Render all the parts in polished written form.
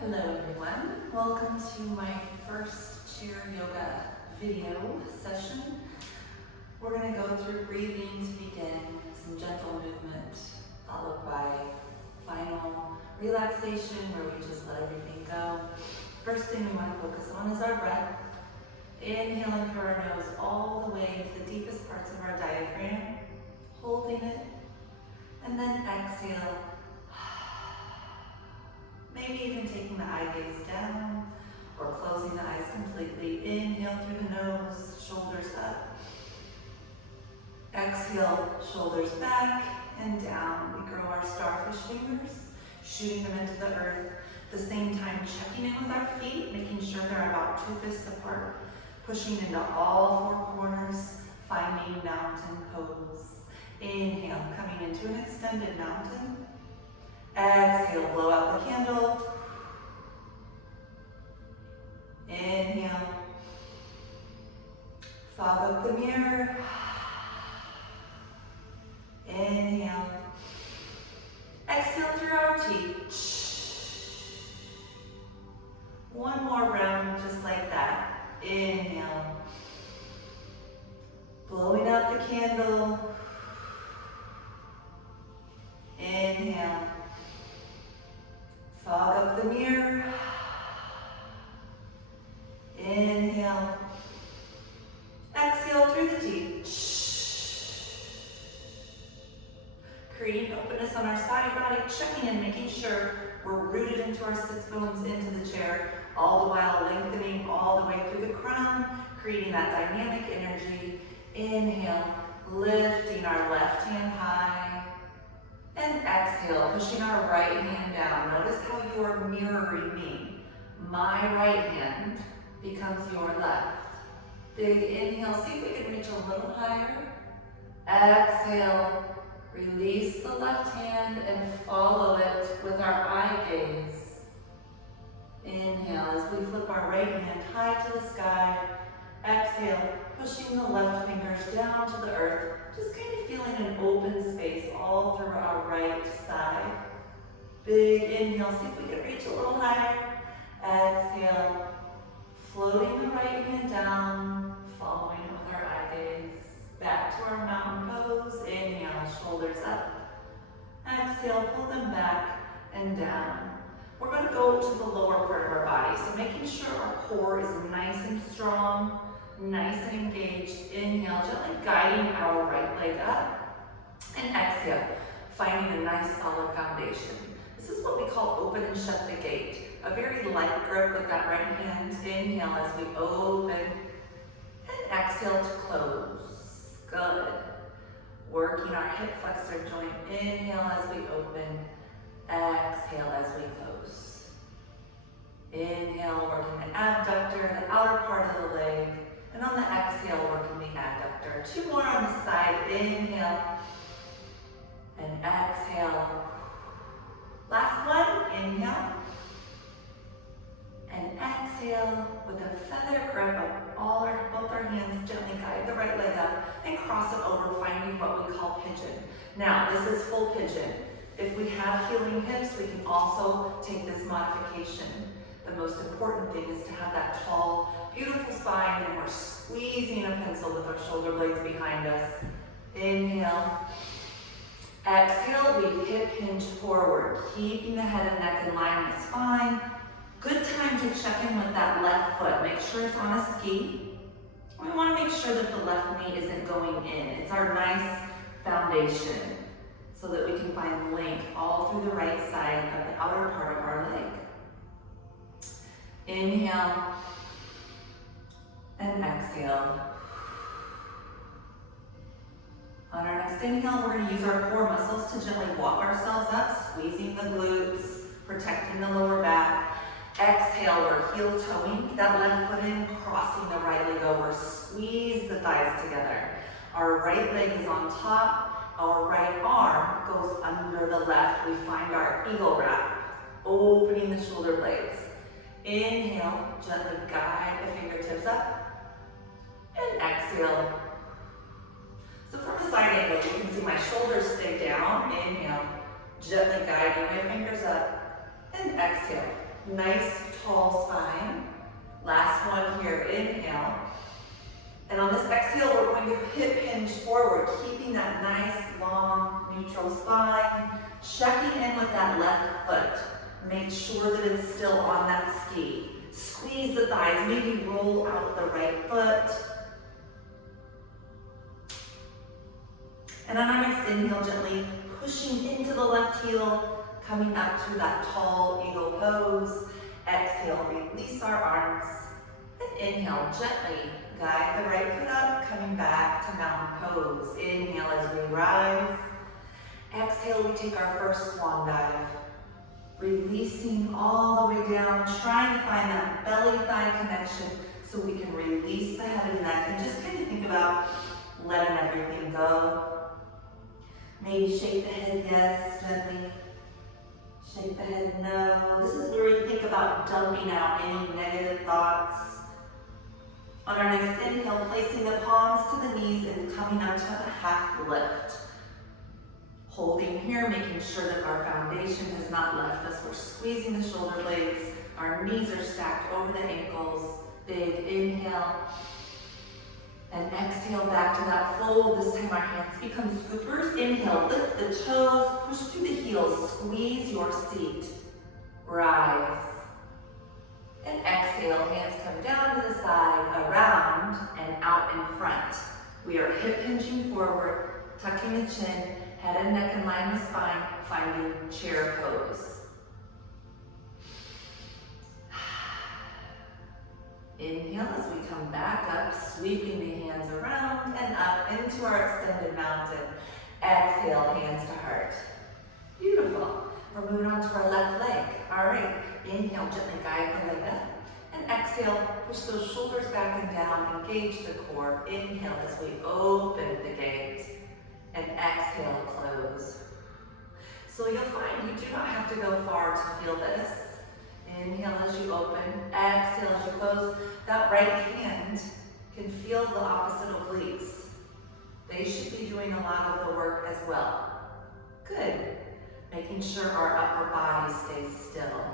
Hello everyone, welcome to my first chair yoga video session. We're going to go through breathing to begin, some gentle movement, followed by final relaxation where we just let everything go. First thing we want to focus on is our breath. Inhaling through our nose all the way into the deepest parts of our diaphragm, holding it, and then exhale. Maybe even taking the eye gaze down or closing the eyes completely. Inhale through the nose, shoulders up. Exhale, shoulders back and down. We grow our starfish fingers, shooting them into the earth. At the same time, checking in with our feet, making sure they're about 2 fists apart. Pushing into all 4 corners, finding mountain pose. Inhale, coming into an extended mountain. Exhale, blow out the candle. Inhale. Fog up the mirror. Inhale. Exhale through our teeth. One more round just like that. Inhale. Blowing out the candle. Inhale. Fog up the mirror. Inhale. Exhale through the teeth. Creating openness on our side body, checking in, making sure we're rooted into our sits bones into the chair, all the while lengthening all the way through the crown, creating that dynamic energy. Inhale, lifting our left hand high. And exhale, pushing our right hand down. Notice how you are mirroring me. My right hand becomes your left. Big inhale, see if we can reach a little higher. Exhale, release the left hand and follow it with our eye gaze. Inhale as we flip our right hand high to the sky. Exhale, pushing the left fingers down to the earth. Just kind of feeling an open space all through our right side. Big inhale, see if we can reach a little higher. Exhale, floating the right hand down, following with our eye gaze. Back to our mountain pose. Inhale, shoulders up. Exhale, pull them back and down. We're going to go to the lower part of our body. So making sure our core is nice and strong, nice and engaged. Inhale, gently guiding our right leg up. And exhale, finding a nice solid foundation. This is what we call open and shut the gate. A very light grip with that right hand. Inhale as we open. And exhale to close. Good. Working our hip flexor joint. Inhale as we open. Exhale as we close. Inhale, working the abductor, the outer part of the leg. And on the exhale, working the adductor. 2 more on the side. Inhale. And exhale. Last one. Inhale. And exhale with a feather grip of both our hands. Gently guide the right leg up and cross it over, finding what we call pigeon. Now, this is full pigeon. If we have healing hips, we can also take this modification. The most important thing is to have that tall, beautiful spine, and we're squeezing a pencil with our shoulder blades behind us. Inhale. Exhale, we hip hinge forward, keeping the head and neck in line with the spine. Good time to check in with that left foot. Make sure it's on a ski. We want to make sure that the left knee isn't going in. It's our nice foundation so that we can find length all through the right side of the outer part of our leg. Inhale and exhale. On our next inhale, we're going to use our core muscles to gently walk ourselves up, squeezing the glutes, protecting the lower back. Exhale, we're heel toeing that left foot in, crossing the right leg over. Squeeze the thighs together. Our right leg is on top. Our right arm goes under the left. We find our eagle wrap, opening the shoulder blades. Inhale, gently guide the fingertips up. And exhale. So from a side angle, you can see my shoulders stay down. Inhale, gently guiding my fingers up. And exhale. Nice sure that it's still on that ski. Squeeze the thighs, maybe roll out the right foot. And on our next inhale, gently pushing into the left heel, coming up to that tall eagle pose. Exhale, release our arms. And inhale, gently guide the right foot up, coming back to mountain pose. Inhale as we rise. Exhale, we take our first swan dive. Releasing all the way down, trying to find that belly-thigh connection so we can release the head and neck and just kind of think about letting everything go. Maybe shake the head yes, gently. Shake the head no. This is where we think about dumping out any negative thoughts. On our next inhale, placing the palms to the knees and coming up to a half lift. Holding here, making sure that our foundation has not left us. We're squeezing the shoulder blades. Our knees are stacked over the ankles. Big inhale. And exhale back to that fold. This time our hands become scoopers. Inhale, lift the toes, push through the heels, squeeze your seat. Rise. And exhale, hands come down to the side, around, and out in front. We are hip hinging forward, tucking the chin, head and neck in line with spine, finding chair pose. Inhale as we come back up, sweeping the hands around and up into our extended mountain. Exhale, hands to heart. Beautiful. We're moving on to our left leg. All right, inhale, gently guide the leg up. And exhale, push those shoulders back and down, engage the core. Inhale as we open the gate. And exhale, close. So you'll find you do not have to go far to feel this. Inhale as you open, exhale as you close. That right hand can feel the opposite obliques. They should be doing a lot of the work as well. Good. Making sure our upper body stays still.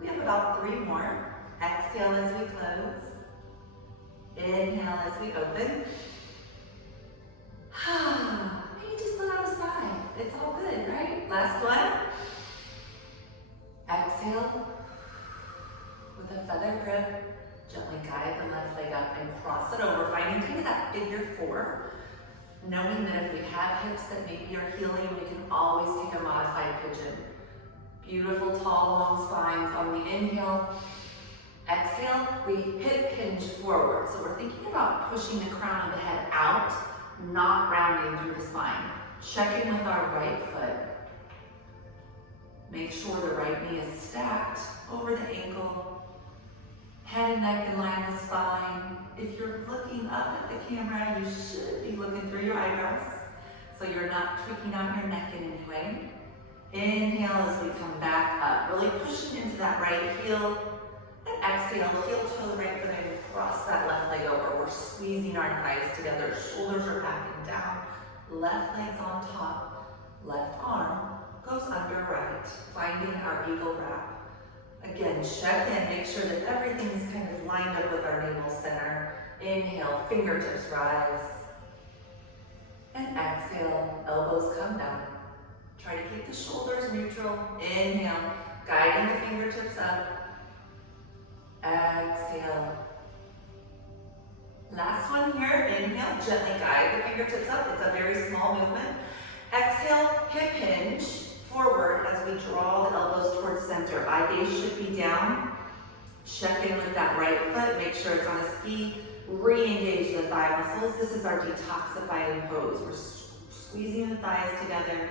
We have about 3 more. Exhale as we close. Inhale as we open. Maybe just let out a sigh. It's all good, right? Last one. Exhale. With a feather grip, gently guide the left leg up and cross it over, finding kind of that figure 4. Knowing that if we have hips that maybe are healing, we can always take a modified pigeon. Beautiful, tall, long spines on the inhale. Exhale, we hip hinge forward. So we're thinking about pushing the crown of the head out, not rounding through the spine. Check in with our right foot. Make sure the right knee is stacked over the ankle. Head and neck in line with spine. If you're looking up at the camera, you should be looking through your eyebrows, so you're not tweaking out your neck in any way. Inhale as we come back up, really pushing into that right heel. And exhale, heel toe the right foot and cross that left leg over. We're squeezing our thighs together, shoulders are backing down, left leg's on top, left arm goes under right, finding our eagle wrap. Again, check in, make sure that everything is kind of lined up with our navel center. Inhale, fingertips rise. And exhale, elbows come down. Try to keep the shoulders neutral. Inhale, guiding the fingertips up. Exhale. Last one here, inhale, gently guide the fingertips up. It's a very small movement. Exhale, hip hinge forward as we draw the elbows towards center. Eye gaze should be down. Check in with that right foot. Make sure it's on a ski. Re-engage the thigh muscles. This is our detoxifying pose. We're squeezing the thighs together.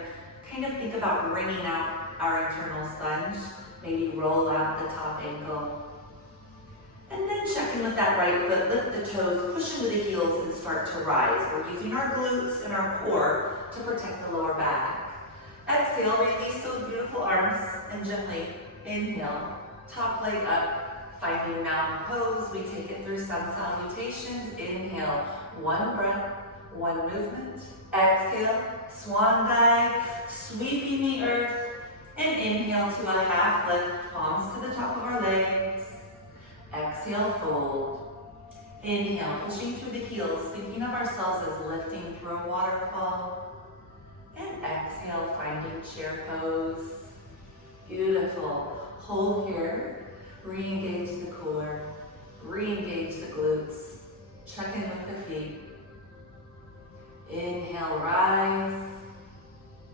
Kind of think about wringing out our internal sponge. Maybe roll out the top ankle. And then check in with that right foot. Lift the toes, push into the heels, and start to rise. We're using our glutes and our core to protect the lower back. Exhale, release those beautiful arms, and gently inhale, top leg up, finding mountain pose. We take it through sun salutations. Inhale, 1 breath, 1 movement. Exhale, swan dive, sweeping the earth, and inhale to a half lift, palms to the top of our legs. Exhale, fold. Inhale, pushing through the heels, thinking of ourselves as lifting through a waterfall. And exhale, finding chair pose. Beautiful. Hold here. Re-engage the core. Re-engage the glutes. Check in with the feet. Inhale, rise.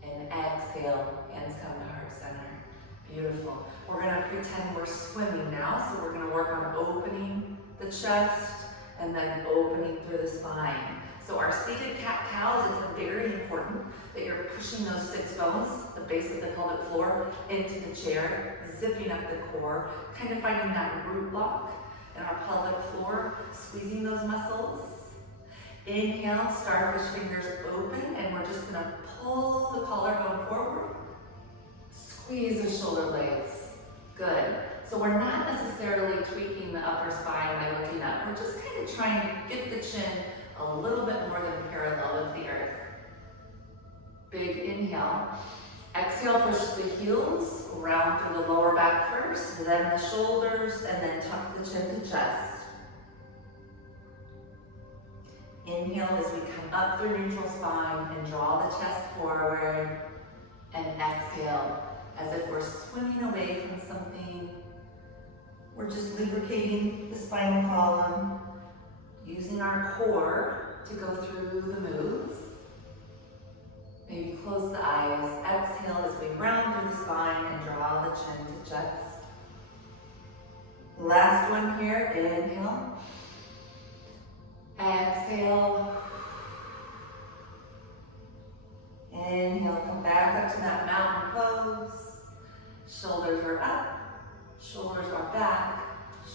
And exhale, hands come to heart center. Beautiful. We're going to pretend we're swimming now, so we're going to work on opening the chest and then opening through the spine. So our seated cat-cows, it's very important that you're pushing those 6 bones, the base of the pelvic floor, into the chair, zipping up the core, kind of finding that root block in our pelvic floor, squeezing those muscles. Inhale, starfish fingers open, and we're just going to pull the collarbone forward. Squeeze the shoulder blades. Good. So we're not necessarily tweaking the upper spine by looking up. We're just kind of trying to get the chin a little bit more than parallel with the earth. Big inhale. Exhale, push the heels, round through the lower back first, then the shoulders, and then tuck the chin to chest. Inhale as we come up through neutral spine and draw the chest forward. And exhale as if we're swimming away from something. We're just lubricating the spinal column, using our core to go through the moves. Maybe close the eyes. Exhale as we round through the spine and draw the chin to chest. Last one here, inhale. Exhale. Inhale, come back up to that mountain pose. Shoulders are up, shoulders are back,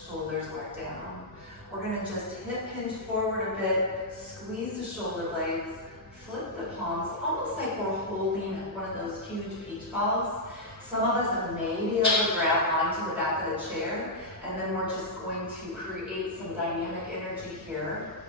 shoulders are down. We're gonna just hip hinge forward a bit, squeeze the shoulder blades, flip the palms, almost like we're holding one of those huge beach balls. Some of us may be able to grab onto the back of the chair, and then we're just going to create some dynamic energy here.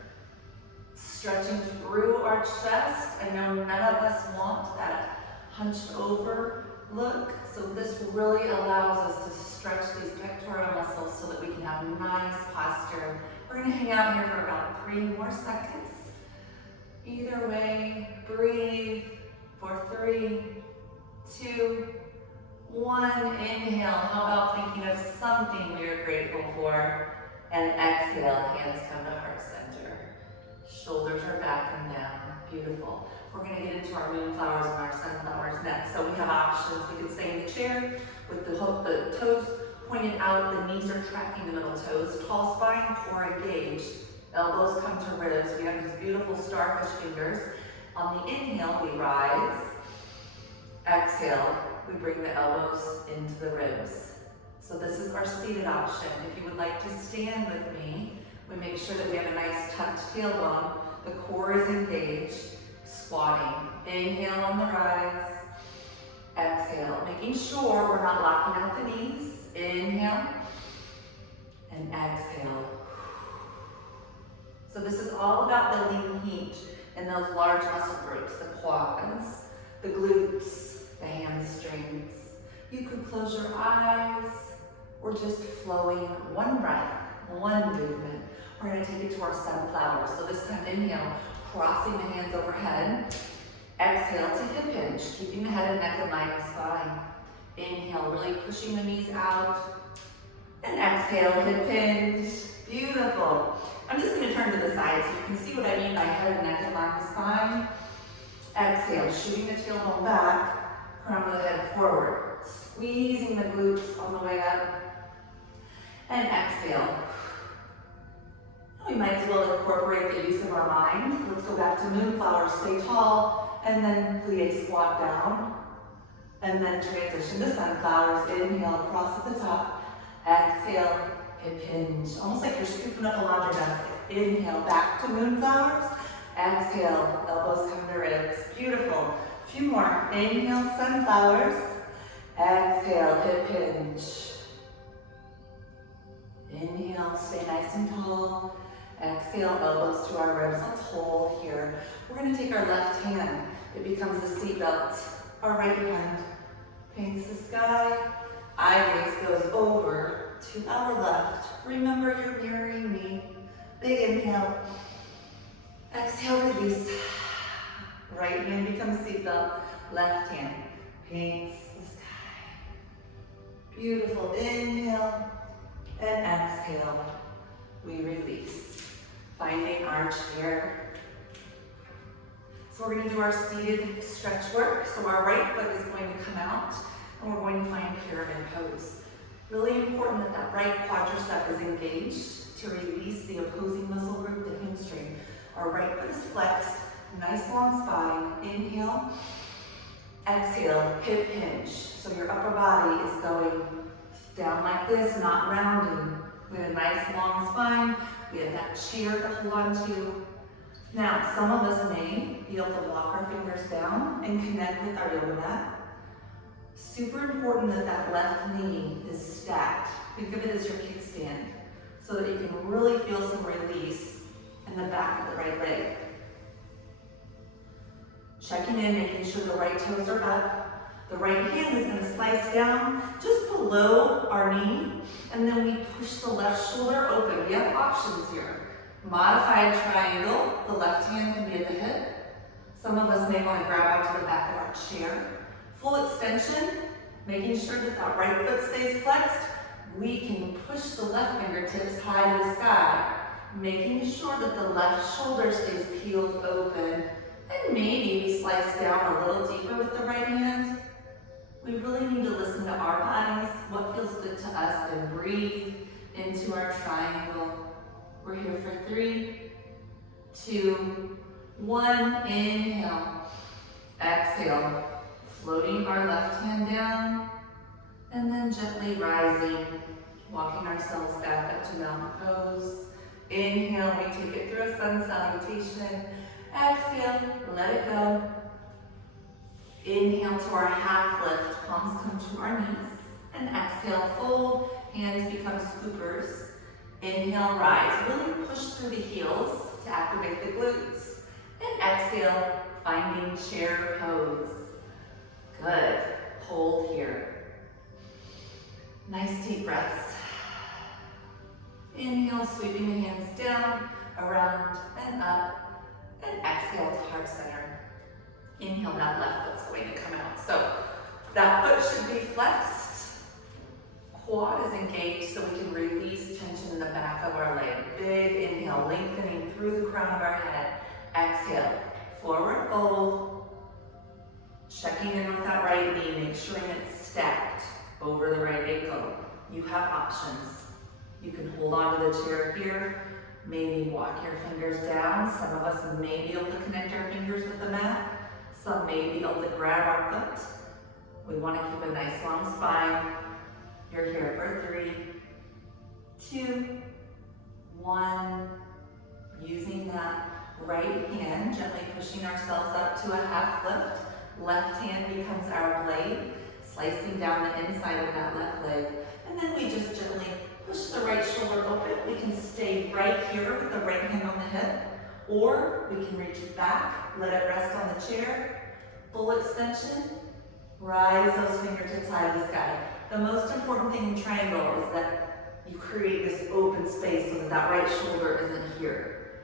Stretching through our chest. I know none of us want that hunched over look, so this really allows us to stretch these pectoral muscles so that we can have nice posture. We're going to hang out here for about 3 more seconds. Either way, breathe for 3, 2, 1. Inhale. How about thinking of something you're grateful for? And exhale, hands come to heart center. Shoulders are back and down. Beautiful. We're going to get into our moonflowers and our sunflowers next. So we have options. We can stay in the chair with the toes pointed out, the knees are tracking the middle toes. Tall spine, core engaged. Elbows come to ribs. We have these beautiful starfish fingers. On the inhale, we rise. Exhale, we bring the elbows into the ribs. So this is our seated option. If you would like to stand with me, we make sure that we have a nice tucked tailbone. The core is engaged. Squatting. Inhale on the rise. Exhale. Making sure we're not locking out the knees. Inhale. And exhale. So this is all about building heat in those large muscle groups. The quads, the glutes, the hamstrings. You could close your eyes or just flowing one breath, one movement. We're going to take it to our sunflower. So this time, inhale, crossing the hands overhead. Exhale to hip hinge, keeping the head and neck in line with spine. Inhale, really pushing the knees out. And exhale, hip hinge. Beautiful. I'm just going to turn to the side so you can see what I mean by head and neck in line with spine. Exhale, shooting the tailbone back, crown of the head forward. Squeezing the glutes on the way up. And exhale. We might as well incorporate the use of our mind. Let's go back to moonflower, stay tall, and then plie squat down. And then transition to sunflowers. Inhale, cross at the top. Exhale, hip hinge. Almost like you're scooping up a laundry basket. Inhale, back to moonflowers. Exhale, elbows come to ribs. Beautiful. A few more. Inhale, sunflowers. Exhale, hip hinge. Inhale, stay nice and tall. Exhale, elbows to our ribs. Let's hold here. We're going to take our left hand. It becomes the seat belt. Our right hand paints the sky. Eye gaze goes over to our left. Remember, you're mirroring me. Big inhale. Exhale, release. Right hand becomes seat belt. Left hand paints the sky. Beautiful. Inhale and exhale. We release. Finding our chair. So we're going to do our seated stretch work. So our right foot is going to come out and we're going to find pyramid pose. Really important that that right quadricep is engaged to release the opposing muscle group, the hamstring. Our right foot is flexed, nice long spine. Inhale, exhale, hip hinge. So your upper body is going down like this, not rounding. We have a nice long spine. We have that chair to hold on to. Now, some of us may be able to walk our fingers down and connect with our yoga mat. Super important that that left knee is stacked. Think of it as your kickstand so that you can really feel some release in the back of the right leg. Checking in, making sure the right toes are up. The right hand is going to slice down just below our knee, and then we push the left shoulder open. We have options here. Modified triangle, the left hand can be at the hip. Some of us may want to grab onto the back of our chair. Full extension, making sure that that right foot stays flexed. We can push the left fingertips high to the sky, making sure that the left shoulder stays peeled open. And maybe we slice down a little deeper with the right hand. We really need to listen to our bodies, what feels good to us, and breathe into our triangle. We're here for 3, 2, 1. Inhale, exhale, floating our left hand down, and then gently rising, walking ourselves back up to mountain pose. Inhale, we take it through a sun salutation. Exhale, let it go. Inhale to our half lift, palms come to our knees. And exhale, fold, hands become scoopers. Inhale, rise. Really push through the heels to activate the glutes. And exhale, finding chair pose. Good. Hold here. Nice deep breaths. Inhale, sweeping the hands down, around, and up. And exhale to heart center. Inhale, that left foot's going to come out. So that foot should be flexed. Quad is engaged so we can release tension in the back of our leg. Big inhale, lengthening through the crown of our head. Exhale, forward fold. Checking in with that right knee, make sure it's stacked over the right ankle. You have options. You can hold on to the chair here, maybe walk your fingers down. Some of us may be able to connect our fingers with the mat. Some may be able to grab our foot. We want to keep a nice long spine. You're here for 3, 2, 1. Using that right hand, gently pushing ourselves up to a half lift. Left hand becomes our blade, slicing down the inside of that left leg. And then we just gently push the right shoulder open. We can stay right here with the right hand on the hip, or we can reach it back, let it rest on the chair. Full extension, rise those fingertips high to the sky. The most important thing in triangle is that you create this open space so that that right shoulder isn't here.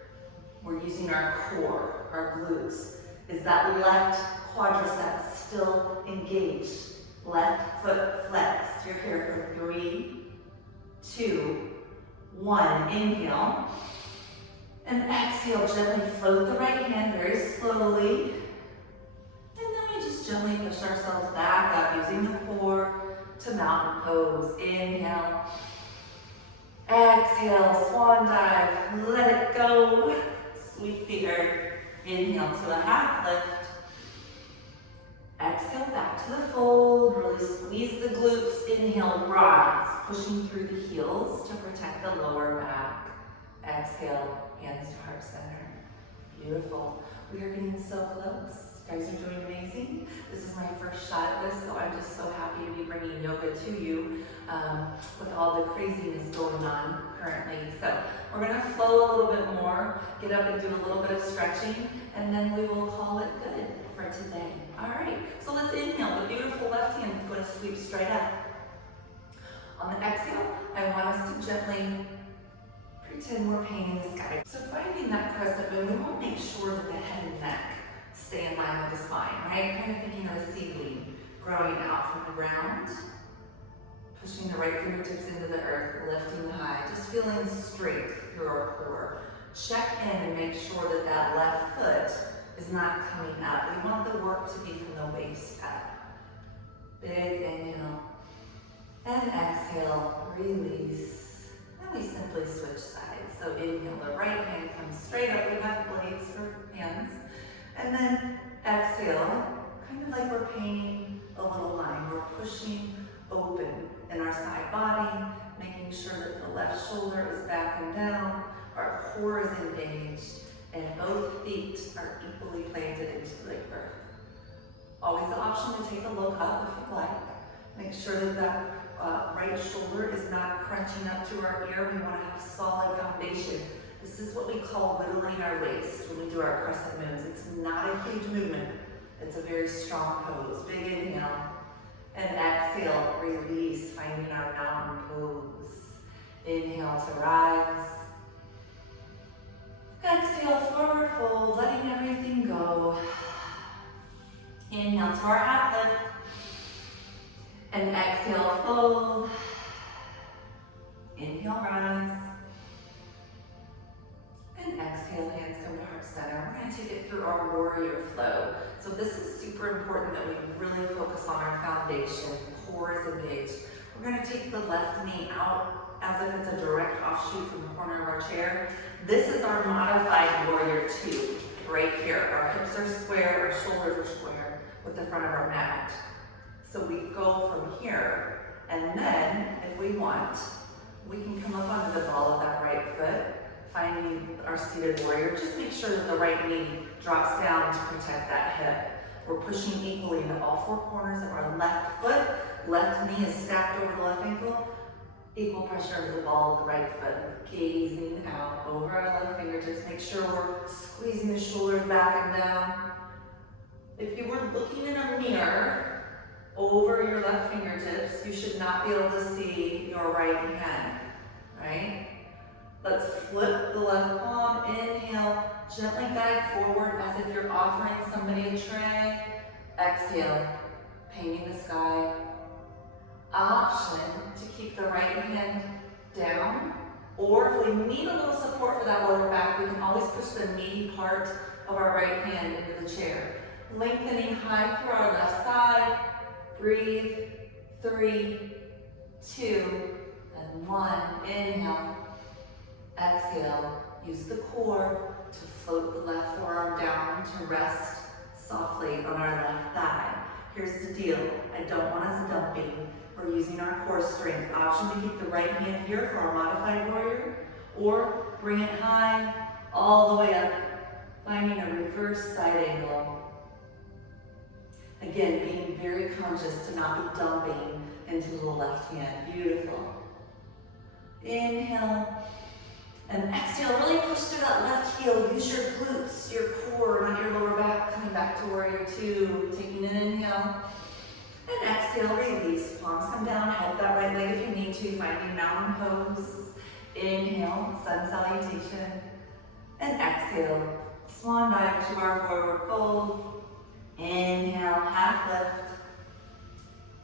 We're using our core, our glutes. Is that left quadricep still engaged? Left foot flexed. You're here for 3, 2, 1. Inhale. And exhale, gently float the right hand very slowly. And then we just gently push ourselves back up using the core to mountain pose. Inhale. Exhale, swan dive. Let it go. Sweep the earth. Inhale to a half lift. Exhale back to the fold. Really squeeze the glutes. Inhale, rise. Pushing through the heels to protect the lower back. Exhale, hands to heart center. Beautiful. We are getting so close. You guys are doing amazing. This is my first shot at this, so I'm just so happy to be bringing yoga to you with all the craziness going on currently. So we're going to flow a little bit more, get up and do a little bit of stretching, and then we will call it good for today. All right, so let's inhale. The beautiful left hand is going to sweep straight up. On the exhale, I want us to gently pretend we're painting the sky. So finding that crescent moon, we want to make sure that the head and neck stay in line with the spine, right? Kind of thinking of a seedling growing out from the ground. Pushing the right fingertips into the earth, lifting high, just feeling straight through our core. Check in and make sure that that left foot is not coming up. We want the work to be from the waist up. Big inhale. And exhale, release. And we simply switch sides. So inhale, the right hand comes straight up. We have blades for hands. And then exhale, kind of like we're painting a little line. We're pushing open in our side body, making sure that the left shoulder is back and down, our core is engaged, and both feet are equally planted into the earth. Always the option to take a look up if you like. Make sure that that right shoulder is not crunching up to our ear. We want to have a solid foundation. This is what we call whittling our waist when we do our crescent moons. It's not a huge movement. It's a very strong pose. Big inhale. And exhale, release, finding our mountain pose. Inhale to rise. Exhale, forward fold, letting everything go. Inhale to our half lift. And exhale, fold. Inhale, rise. And exhale, hands come to heart center. We're going to take it through our warrior flow. So this is super important that we really focus on our foundation. Core is engaged. We're going to take the left knee out as if it's a direct offshoot from the corner of our chair. This is our modified warrior two, right here. Our hips are square, our shoulders are square with the front of our mat. So we go from here, and then if we want, we can come up onto the ball of that right foot, finding our seated warrior. Just make sure that the right knee drops down to protect that hip. We're pushing equally into all four corners of our left foot. Left knee is stacked over the left ankle. Equal pressure over the ball of the right foot. Gazing out over our left fingertips. Make sure we're squeezing the shoulders back and down. If you were looking in a mirror over your left fingertips, you should not be able to see your right hand, right? Let's flip the left palm, inhale, gently guide forward as if you're offering somebody a tray. Exhale, painting the sky. Option to keep the right hand down, or if we need a little support for that lower back, we can always push the meaty part of our right hand into the chair. Lengthening high through our left side. Breathe. 3, 2, and 1. Inhale. Exhale, use the core to float the left forearm down to rest softly on our left thigh. Here's the deal, I don't want us dumping. We're using our core strength. Option to keep the right hand here for our modified warrior, or bring it high, all the way up, finding a reverse side angle. Again, being very conscious to not be dumping into the left hand. Beautiful. Inhale. And exhale, really push through that left heel. Use your glutes, your core, not your lower back. Coming back to warrior two. Taking an inhale. And exhale, release. Palms come down. Help that right leg if you need to. Finding mountain pose. Inhale, sun salutation. And exhale, swan dive to our forward fold. Inhale, half lift.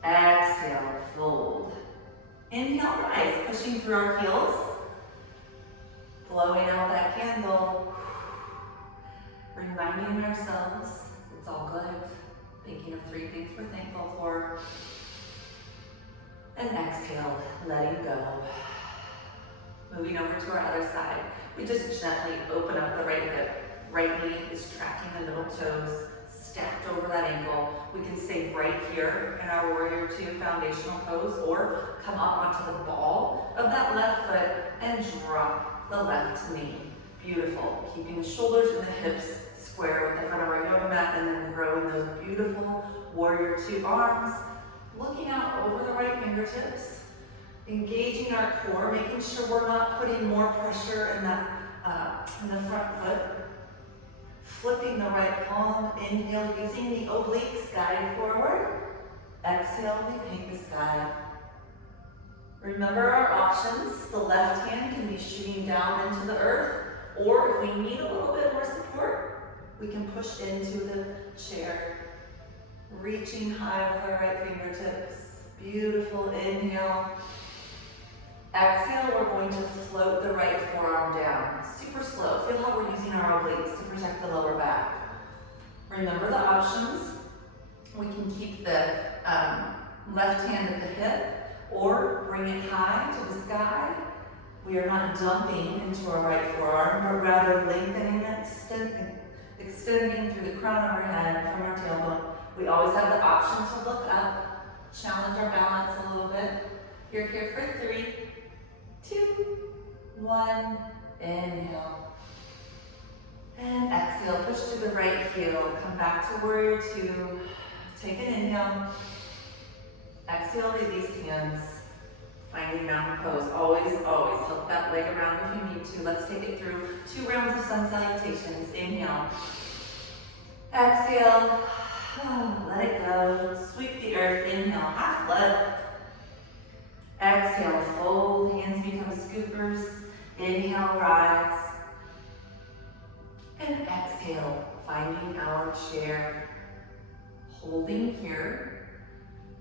Exhale, fold. Inhale, rise. Pushing through our heels. Blowing out that candle, reminding ourselves it's all good. Thinking of 3 things we're thankful for. And exhale, letting go. Moving over to our other side. We just gently open up the right hip. Right knee is tracking the middle toes, stacked over that ankle. We can stay right here in our warrior two foundational pose, or come up onto the ball of that left foot and drop the left knee. Beautiful. Keeping the shoulders and the hips square with the front of our yoga mat, and then growing those beautiful warrior two arms. Looking out over the right fingertips. Engaging our core, making sure we're not putting more pressure in the front foot. Flipping the right palm. Inhale, using the obliques, guide forward. Exhale, we paint the sky. Remember our options. The left hand can be shooting down into the earth, or if we need a little bit more support, we can push into the chair. Reaching high with our right fingertips. Beautiful. Inhale. Exhale, we're going to float the right forearm down. Super slow. Feel how we're using our obliques to protect the lower back. Remember the options. We can keep the left hand at the hip or bring it high to the sky. We are not dumping into our right forearm, but rather lengthening it, extending through the crown of our head from our tailbone. We always have the option to look up, challenge our balance a little bit. You're here for 3, 2, 1, inhale. And exhale, push to the right heel. Come back to warrior 2. Take an inhale. Exhale, release hands. Finding mountain pose. Always, always help that leg around if you need to. Let's take it through 2 rounds of sun salutations. Inhale. Exhale. Let it go. Sweep the earth. Inhale. Half lift. Exhale. Fold. Hands become scoopers. Inhale. Rise. And exhale. Finding our chair. Holding here.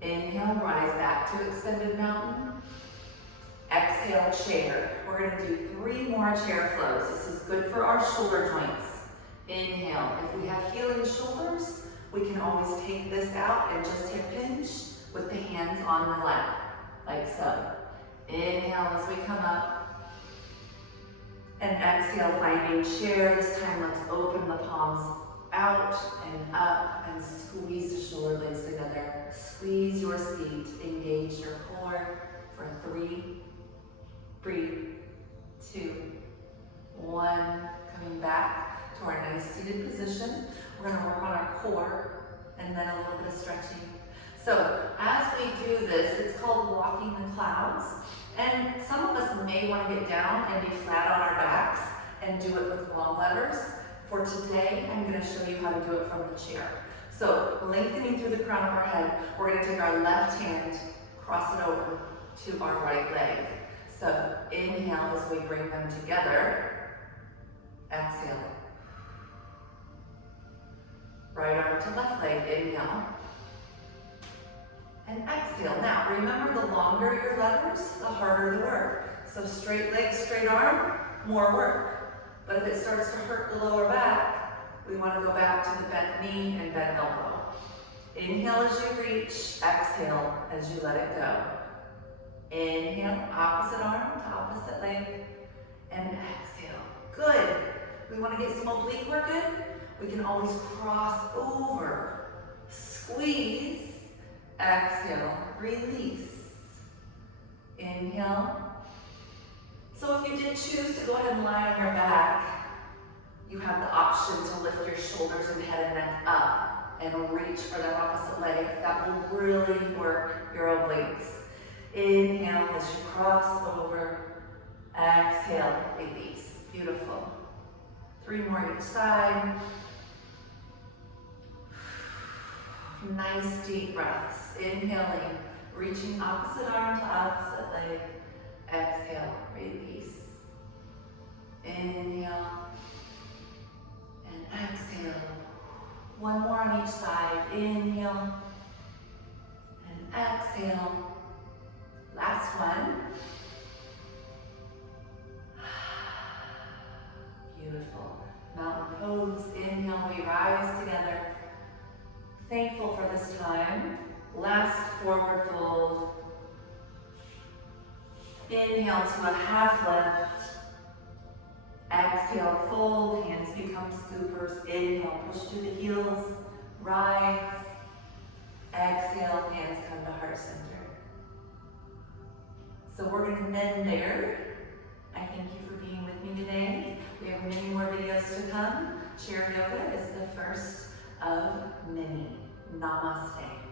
Inhale. Rise back to extended mountain. Exhale, chair. We're going to do 3 more chair flows. This is good for our shoulder joints. Inhale. If we have healing shoulders, we can always take this out and just hip hinge with the hands on the lap, like so. Inhale as we come up. And exhale, finding chair. This time, let's open the palms out and up and squeeze the shoulder blades together. Squeeze your seat. Engage your core for 3. Breathe. 2, 1. Coming back to our nice seated position. We're going to work on our core and then a little bit of stretching. So as we do this, it's called walking the clouds. And some of us may want to get down and be flat on our backs and do it with long levers. For today, I'm going to show you how to do it from the chair. So lengthening through the crown of our head, we're going to take our left hand, cross it over to our right leg. So inhale as we bring them together. Exhale. Right arm to left leg. Inhale. And exhale. Now remember, the longer your levers, the harder the work. So straight leg, straight arm, more work. But if it starts to hurt the lower back, we want to go back to the bent knee and bent elbow. Inhale as you reach. Exhale as you let it go. Inhale, opposite arm to opposite leg, and exhale. Good. We want to get some oblique work in. We can always cross over. Squeeze. Exhale. Release. Inhale. So if you did choose to go ahead and lie on your back, you have the option to lift your shoulders and head and neck up and reach for the opposite leg. That will really work your obliques. Inhale as you cross over. Exhale, release. Beautiful. 3 more each side. Nice deep breaths. Inhaling, reaching opposite arm to opposite leg. Exhale, release. Inhale and exhale. 1 more on each side. Inhale and exhale. Last one. Beautiful. Mountain pose. Inhale, we rise together. Thankful for this time. Last forward fold. Inhale to a half lift. Exhale, fold. Hands become scoopers. Inhale, push to the heels. Rise. Exhale, hands come to heart center. So we're going to end there. I thank you for being with me today. We have many more videos to come. Chair yoga is the first of many. Namaste.